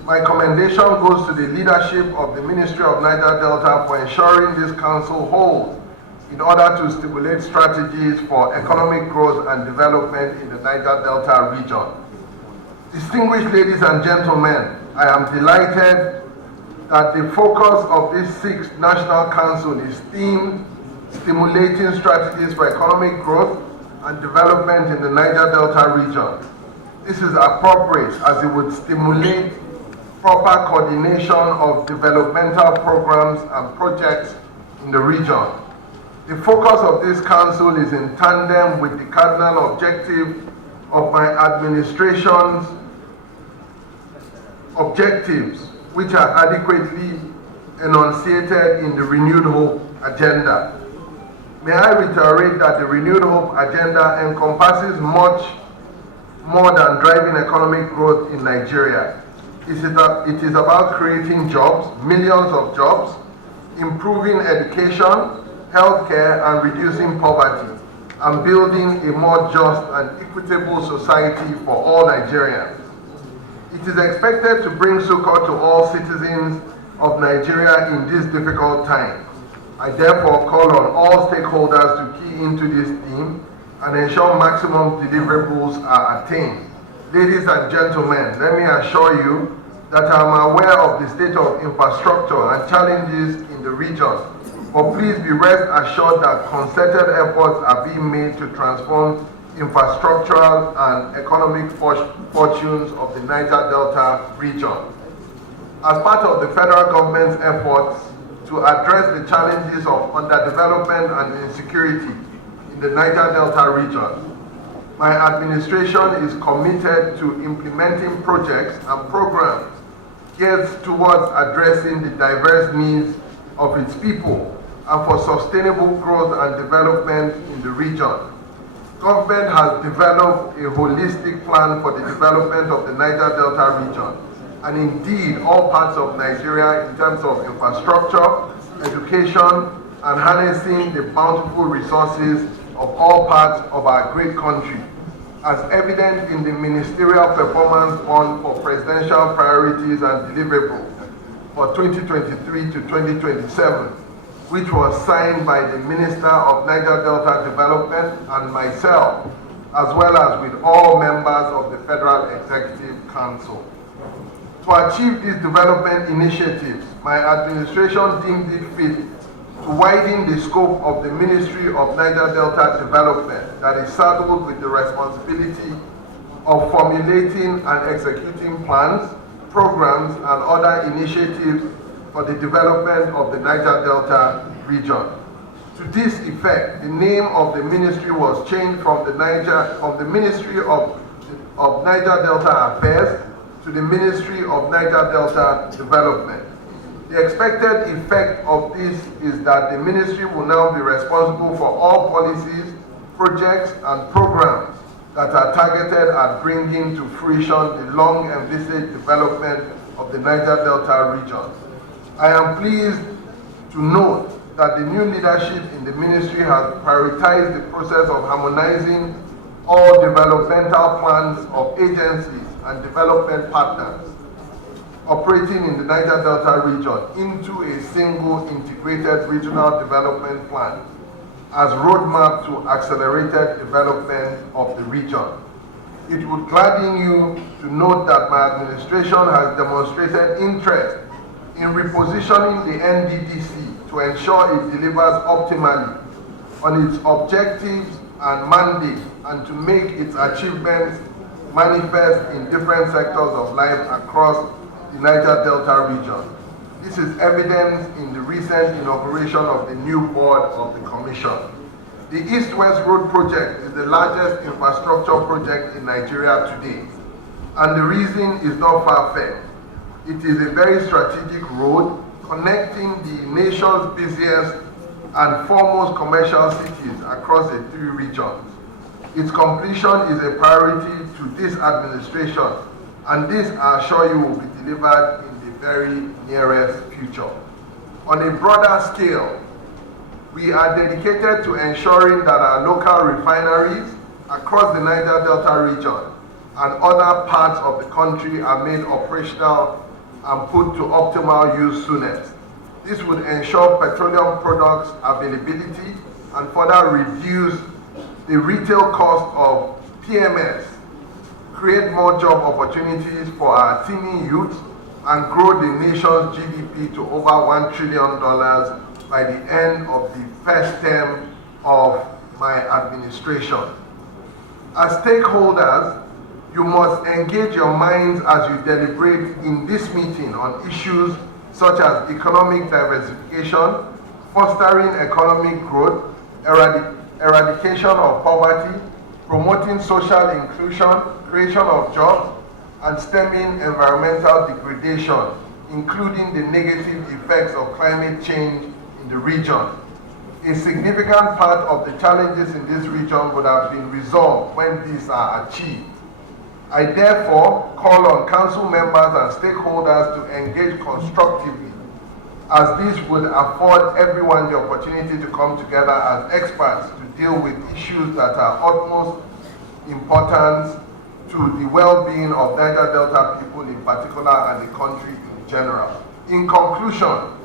My commendation goes to the leadership of the Ministry of Niger Delta for ensuring this council holds in order to stimulate strategies for economic growth and development in the Niger Delta region. Distinguished ladies and gentlemen, I am delighted that the focus of this 6th National Council is themed Stimulating Strategies for Economic Growth and Development in the Niger Delta region. This is appropriate as it would stimulate proper coordination of developmental programs and projects in the region. The focus of this council is in tandem with the cardinal objective of my administration's objectives, which are adequately enunciated in the Renewed Hope Agenda. May I reiterate that the Renewed Hope Agenda encompasses much more than driving economic growth in Nigeria. It is about creating jobs, millions of jobs, improving education, healthcare, and reducing poverty, and building a more just and equitable society for all Nigerians. It is expected to bring succor to all citizens of Nigeria in this difficult time. I therefore call on all stakeholders to key into this theme and ensure maximum deliverables are attained. Ladies and gentlemen, let me assure you that I am aware of the state of infrastructure and challenges in the region, but please be rest assured that concerted efforts are being made to transform infrastructural and economic fortunes of the Niger Delta region. As part of the federal government's efforts to address the challenges of underdevelopment and insecurity in the Niger Delta region, my administration is committed to implementing projects and programs geared towards addressing the diverse needs of its people and for sustainable growth and development in the region. Government has developed a holistic plan for the development of the Niger Delta region, and indeed all parts of Nigeria in terms of infrastructure, education, and harnessing the bountiful resources of all parts of our great country, as evident in the Ministerial Performance Fund for Presidential Priorities and Deliverables for 2023 to 2027, which was signed by the Minister of Niger Delta Development and myself, as well as with all members of the Federal Executive Council. To achieve these development initiatives, my administration deemed it fit to widen the scope of the Ministry of Niger Delta Development that is saddled with the responsibility of formulating and executing plans, programs, and other initiatives for the development of the Niger Delta region. To this effect, the name of the ministry was changed from the Ministry of Niger Delta Affairs to the Ministry of Niger Delta Development. The expected effect of this is that the ministry will now be responsible for all policies, projects, and programs that are targeted at bringing to fruition the long-envisaged development of the Niger Delta region. I am pleased to note that the new leadership in the ministry has prioritized the process of harmonizing all developmental plans of agencies and development partners operating in the Niger Delta region into a single integrated regional development plan as roadmap to accelerated development of the region. It would gladden you to note that my administration has demonstrated interest in repositioning the NDDC to ensure it delivers optimally on its objectives and mandate and to make its achievements manifest in different sectors of life across the Niger Delta region. This is evident in the recent inauguration of the new board of the Commission. The East-West Road project is the largest infrastructure project in Nigeria today, and the reason is not far-fetched. It is a very strategic road connecting the nation's busiest and foremost commercial cities across the 3 regions. Its completion is a priority to this administration, and this, I assure you, will be delivered in the very nearest future. On a broader scale, we are dedicated to ensuring that our local refineries across the Niger Delta region and other parts of the country are made operational and put to optimal use soonest. This would ensure petroleum products availability and further reduce the retail cost of PMS, create more job opportunities for our teeming youth, and grow the nation's GDP to over $1 trillion by the end of the first term of my administration. As stakeholders, you must engage your minds as you deliberate in this meeting on issues such as economic diversification, fostering economic growth, eradication of poverty, promoting social inclusion, creation of jobs, and stemming environmental degradation, including the negative effects of climate change in the region. A significant part of the challenges in this region would have been resolved when these are achieved. I therefore call on council members and stakeholders to engage constructively, as this would afford everyone the opportunity to come together as experts to deal with issues that are utmost importance to the well-being of Niger Delta people in particular and the country in general. In conclusion,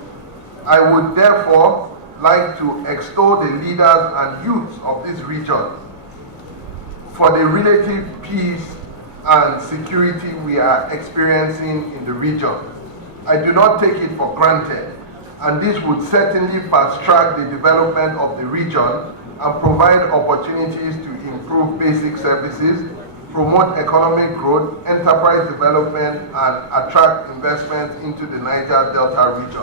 I would therefore like to extol the leaders and youths of this region for the relative peace and security we are experiencing in the region. I do not take it for granted, and this would certainly fast-track the development of the region and provide opportunities to improve basic services, promote economic growth, enterprise development, and attract investment into the Niger Delta region.